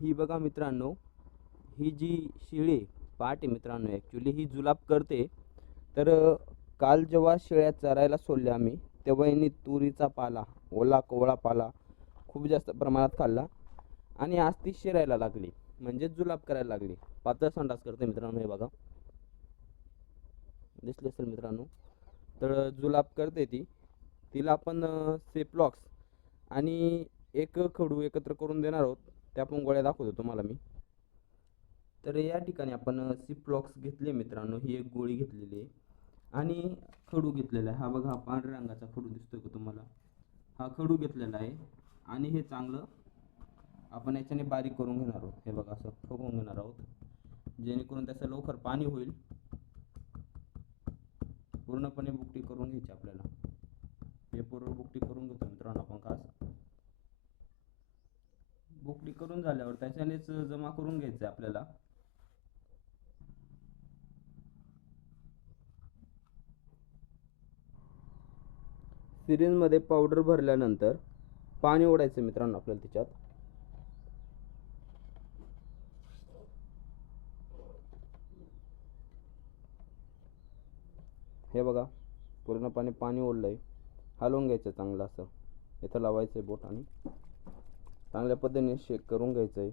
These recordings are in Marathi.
ही बघा मित्रांनो ही जी शिळे पाट आहे मित्रांनो ॲक्च्युली ही जुलाब करते. तर काल जेव्हा शेळ्या चरायला सोडल्या आम्ही तेव्हा यांनी तुरीचा पाला ओला कोवळा पाला खूप जास्त प्रमाणात खाल्ला आणि आज ती शिरायला लागली म्हणजे जुलाब करायला लागली. पातळ संडास करते मित्रांनो हे बघा. दिसले असेल मित्रांनो? तर जुलाब करते ती. तिला आपण सेप्लॉक्स आणि एक खडू एकत्र करून देणार आहोत. त्या पण गोळ्या दाखवतो तुम्हाला मी. तर या ठिकाणी आपण सिप्लॉक्स घेतले मित्रांनो ही एक गोळी घेतलेली आहे. आणि खडू घेतलेला आहे. हा बघा हा पांढऱ्या रंगाचा खडू दिसतोय का तुम्हाला? हा खडू घेतलेला आहे. आणि हे चांगलं आपण याच्याने बारीक करून घेणार आहोत. हे बघा असं ठोकून घेणार आहोत. जेणेकरून त्याचं लवकर पाणी होईल. पूर्णपणे बुकटी करून घ्यायची आपल्याला. पेपरवर बुकटी करून घेतो मित्रांनो आपण खास बुकटी करून झाल्यावर त्याच्यानेच जमा करून घ्यायचं आहे आपल्याला. सिरिंजमध्ये पावडर भरल्यानंतर पाणी ओढायचं मित्रांनो आपल्याला त्याच्यात हे बघा पूर्णपणे पाणी ओढलं आहे हलवून घ्यायचं चांगलं असं. इथं लावायचं आहे बोट आणि चांगल्या पद्धतीने शेक करून घ्यायचं आहे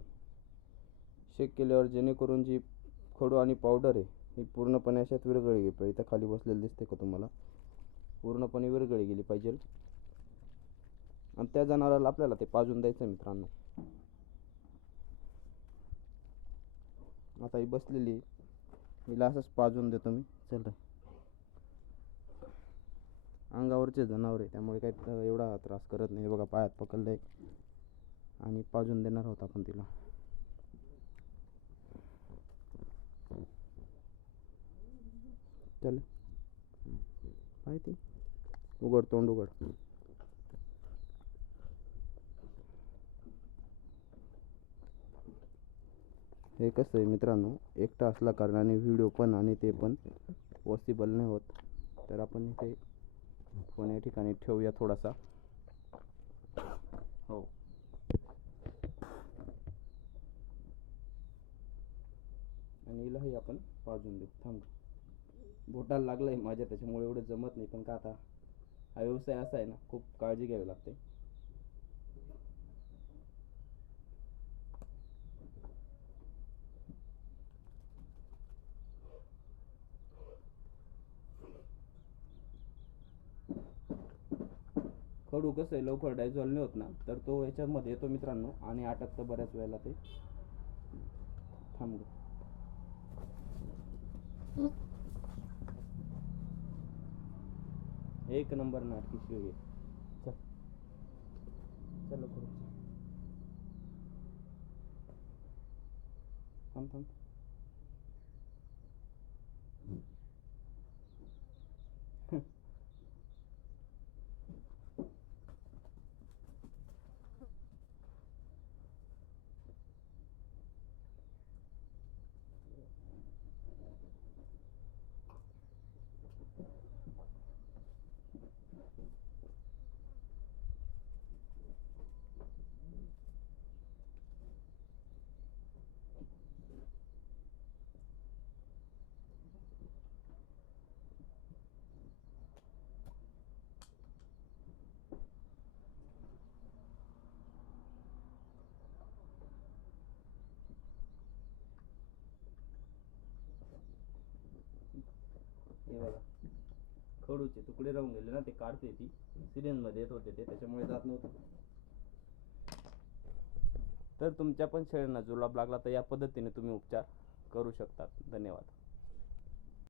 शेक केल्यावर जेणेकरून जी खडू आणि पावडर आहे ही पूर्णपणे अशात विरगळी गेली पाहिजे. इथं खाली बसलेलं दिसते का तुम्हाला? पूर्णपणे विरघळी गेली पाहिजे. आणि त्या जनावराला आपल्याला ते पाजून द्यायचं मित्रांनो. आता ही बसलेली आहे. हिला असंच पाजून देतो मी. चल अंगावरचे जनावर आहे त्यामुळे काही एवढा त्रास करत नाही. बघा पायात पकडलं आहे आणि पाजून देणार आहोत आपण तिला. चल. माहिती उघड तोंड उघड. हे कसं आहे मित्रांनो एकटा असला कारणाने व्हिडिओ पण आणि ते पण पॉसिबल नाही होत. तर आपण इथे फोन या ठिकाणी ठेवूया थोडासा. हो. आणि हिलाही आपण पाजून देऊ. थांब. बोटाला लागलं आहे माझ्या त्याच्यामुळे एवढं जमत नाही. पण का आता? हा व्यवसाय असा आहे ना खूप काळजी घ्यावी लागते. खडू कसं आहे लवकर डायझॉल नाही होत ना तर तो याच्यामध्ये येतो मित्रांनो आणि अटकतं बऱ्याच वेळेला ते. थांबलं एक नंबर नाटकी शिव आहे चल. चलो थांब थांब. हे बघा. खडूचे तुकडे राहून गेले ना ते काढते ती. सिरियनमध्ये येत होते ते त्याच्यामुळे जात नव्हतं. तर तुमच्या पण शेळ्यांना जुलाब लागला तर या पद्धतीने तुम्ही उपचार करू शकतात. धन्यवाद.